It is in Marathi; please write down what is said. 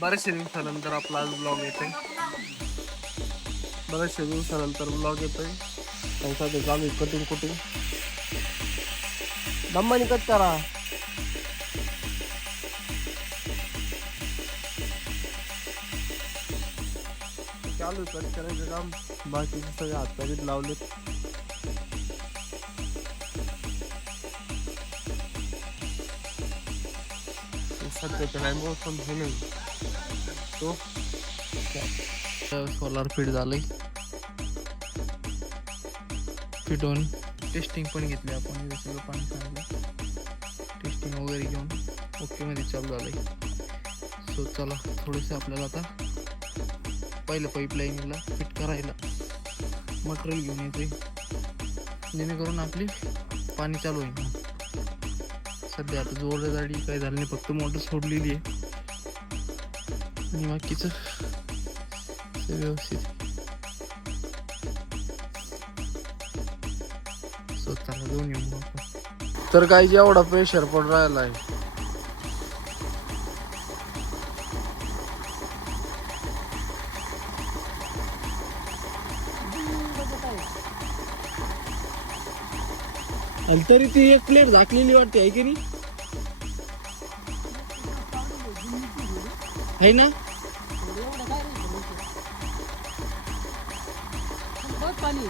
बऱ्याचशा दिवसानंतर आपला आज ब्लॉग येतोय. बऱ्याचशा दिवसानंतर ब्लॉग येतोय. आणि सध्या चालू आहे कटिंग. दम्मानी कट करा. चालू कट करायचं काम. बाकीचे सगळे हातपायीत लावलेत. सध्याच्या टाइमवर पण हे नाही तो सोलार फिट झालंय. फिट होऊन टेस्टिंग पण घेतली आपण. सगळं पाणी सांगलं टेस्टिंग वगैरे घेऊन ओके मध्ये चालू झालंय. सो चला थोडंसं आपल्याला आता पहिलं पाईपलाईनला फिट करायला मटेरियल घेऊन येते, जेणेकरून आपली पाणी चालू होईल. सध्या आता जोडजाडी काही झालं नाही, फक्त मोटर सोडलेली आहे आणि बाकीचं व्यवस्थित. स्वतःला घेऊन येऊ आपण. तर काही एवढा प्रेशर पण राहिला आहे. आणि तरी ती एक प्लेट झाकलेली वाटते आहे की नाही, है ना? पाणी